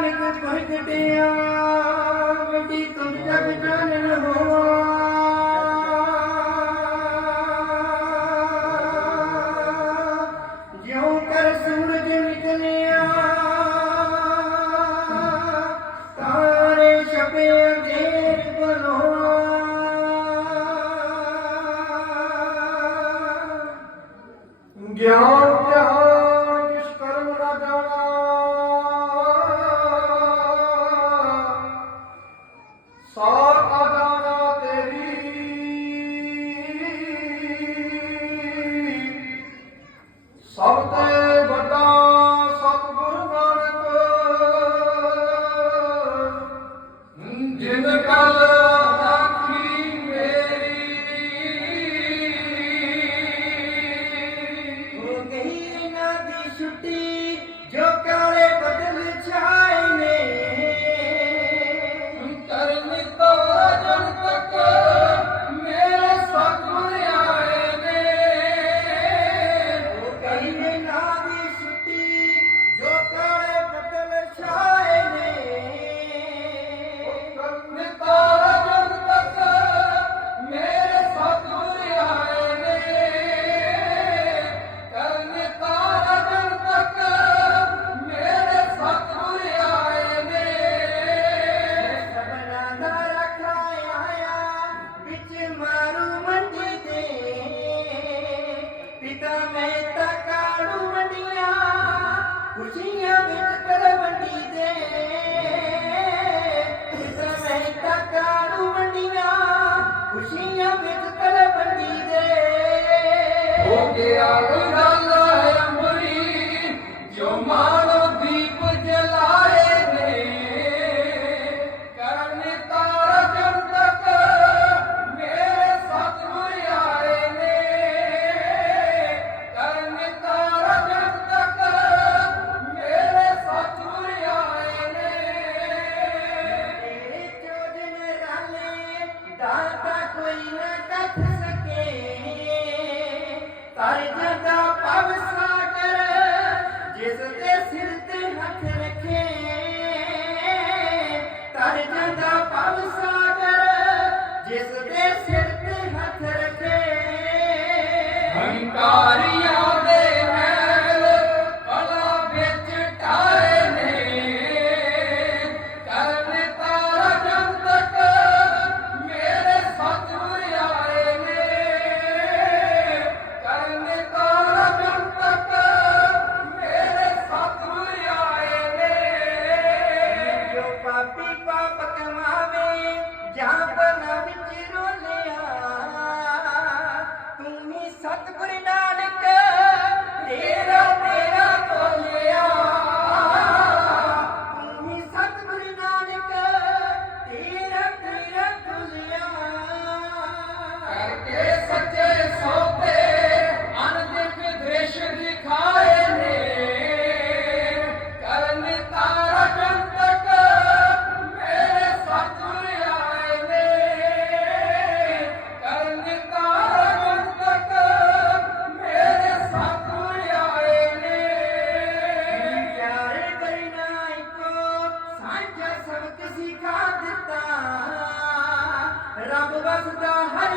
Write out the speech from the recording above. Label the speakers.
Speaker 1: ਨਾਨਕ ਪ੍ਰਗਟਿਆ ਵੱਡੀ ਤੁਮ ਜਗ ਜਾਣਨ ਹੋਆ।
Speaker 2: ਗਿਆ ਗੁਰੂ
Speaker 1: ਕਰ ਜਗਾ ਪਵ ਸਾਗਰ ਜਿਸ ਦੇ ਸਿਰ ਤੇ ਹੱਥ ਰੱਖੇ। ਕਰ ਜਗਾ ਪਵ ਸਾਗਰ ਜਿਸ ਦੇ ਸਿਰ ਤੇ ਹੱਥ ਰੱਖੇ।
Speaker 2: ਹੰਕਾਰੀ
Speaker 1: the Akbar.